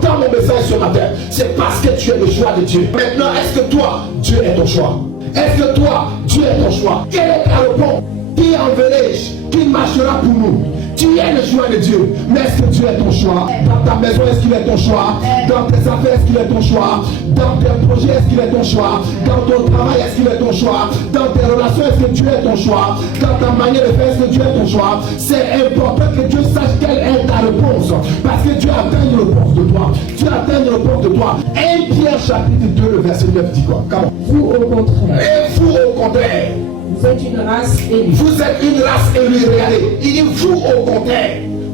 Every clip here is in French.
entends mon message ce matin, c'est parce que tu es le choix de Dieu. Maintenant, est-ce que toi, Dieu est ton choix? Est-ce que toi, Dieu est ton choix? Quelle est ta réponse? Qui enverrai-je? Qui marchera pour nous? Tu es le choix de Dieu. Mais est-ce que Dieu est ton choix? Dans ta maison, est-ce qu'il est ton choix? Dans tes affaires, est-ce qu'il est ton choix? Dans tes projets, est-ce qu'il est ton choix? Dans ton travail, est-ce qu'il est ton choix? Dans tes relations, est-ce que Dieu est ton choix? Dans ta manière de faire, est-ce que Dieu est ton choix? C'est important que Dieu sache quelle est ta réponse. Parce que Dieu attend une réponse de toi. Dieu attend une réponse de toi. 1 Pierre chapitre 2, le verset 9 dit quoi? Vous au contraire. Et vous au contraire. Vous êtes une race élue. Vous êtes une race élue. Regardez, il dit vous au contraire.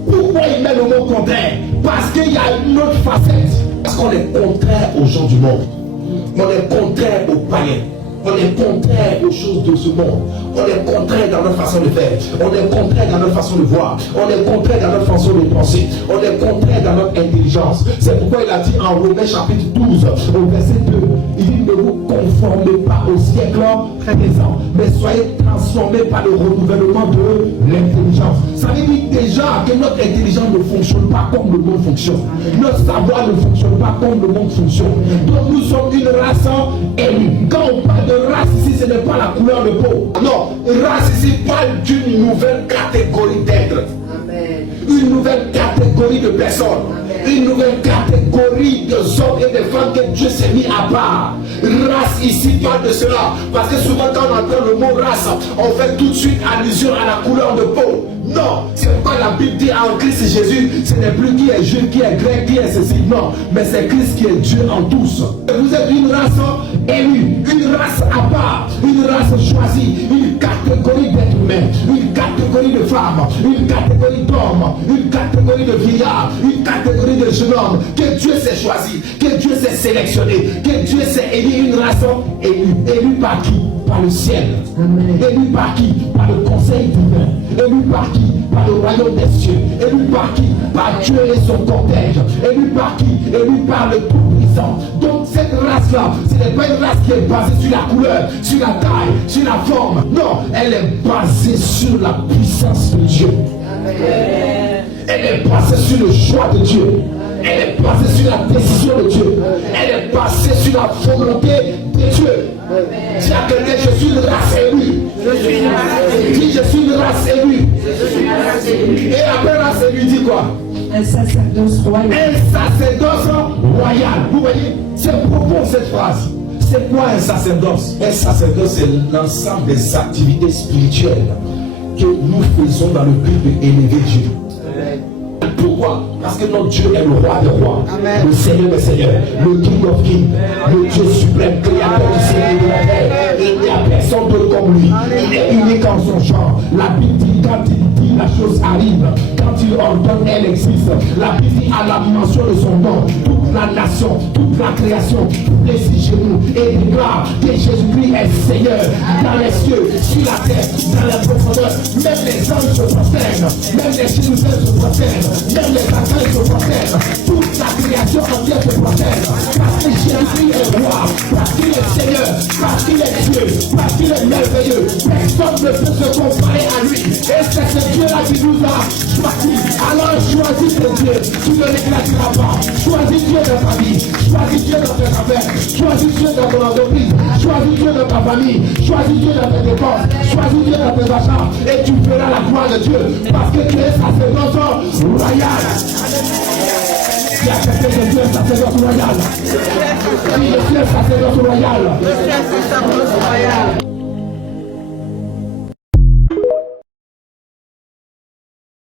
Pourquoi il met le mot contraire? Parce qu'il y a une autre facette. Parce qu'on est contraire aux gens du monde. On est contraire aux païens. On est contraire aux choses de ce monde. On est contraire dans notre façon de faire. On est contraire dans notre façon de voir. On est contraire dans notre façon de penser. On est contraire dans notre intelligence. C'est pourquoi il a dit en Romains chapitre 12, au verset 2, il dit ne vous conformez pas au siècle présent, mais soyez transformés par le renouvellement de l'intelligence. Ça veut dire déjà que notre intelligence ne fonctionne pas comme le monde fonctionne. Notre savoir ne fonctionne pas comme le monde fonctionne. Donc nous sommes une race élue. Quand on parle de race ici, ce n'est pas la couleur de peau. Non, race ici parle d'une nouvelle catégorie d'êtres. Une nouvelle catégorie de personnes. Une nouvelle catégorie de hommes et de femmes que Dieu s'est mis à part. Race ici parle de cela. Parce que souvent quand on entend le mot race, on fait tout de suite allusion à la couleur de peau. Non, c'est pourquoi la Bible dit en Christ Jésus, ce n'est plus qui est juif, qui est grec, qui est ceci. Non, mais c'est Christ qui est Dieu en tous. Vous êtes une race élue, une race à part, une race choisie, une catégorie d'êtres humains, une catégorie de femmes, une catégorie d'hommes, une catégorie de vieillards, une catégorie de jeunes hommes, que Dieu s'est choisi, que Dieu s'est sélectionné, que Dieu s'est élu, une race élue. Élue par qui? Par le ciel. Élu par qui? Par le conseil divin. Élu par qui? Par le royaume des cieux. Élu par qui? Par Dieu et son cortège. Élu par qui? Élu par le Tout-Puissant. Donc cette race-là, ce n'est pas une race qui est basée sur la couleur, sur la taille, sur la forme. Non, elle est basée sur la puissance de Dieu. Elle est basée sur le choix de Dieu. Elle est basée sur la décision de Dieu. Elle est basée sur la volonté de Dieu. Si à quelqu'un, je suis une race élue. Dis, je suis une race élue. Et après race élue, dit quoi? Un sacerdoce royal. Un sacerdoce royal. Vous voyez, c'est profond cette phrase. C'est quoi un sacerdoce? Un sacerdoce, c'est l'ensemble des activités spirituelles que nous faisons dans le but d'élever Dieu. Pourquoi? Parce que notre Dieu est le roi des rois. Amen. Le Seigneur des seigneurs, le King of Kings, le Dieu suprême, créateur du ciel et de la terre. Il n'y a personne d'autre comme lui. Il est unique en son genre. La Bible dit quand il dit la chose arrive, quand il ordonne, elle existe. La Bible dit à la dimension de son nom, toute la nation, toute la création, les six genoux et déclare que Jésus-Christ est Seigneur dans les cieux, sur la terre, dans la profondeur. Même les anges se prosternent, même les chérubins se prosternent, même les accueils se prosternent, toute la création entière se prosterne. Parce que Jésus est roi, parce qu'il est Seigneur, parce qu'il est Dieu, parce qu'il est merveilleux. Personne ne peut se comparer à lui. Et c'est ce Dieu-là qui nous a choisi. Alors choisis tes dieux, tu ne l'éclatiras pas. Choisis Dieu dans ta vie, choisis Dieu dans tes affaires, choisis Dieu dans ton entreprise, choisis Dieu dans ta famille, choisis Dieu dans tes dépenses, choisis Dieu dans tes achats, et tu feras la gloire de Dieu, parce que tu es sacerdoce royal. Il y a quelqu'un de Dieu, sacerdoce royal. Oui, je suis un sacerdoce royal.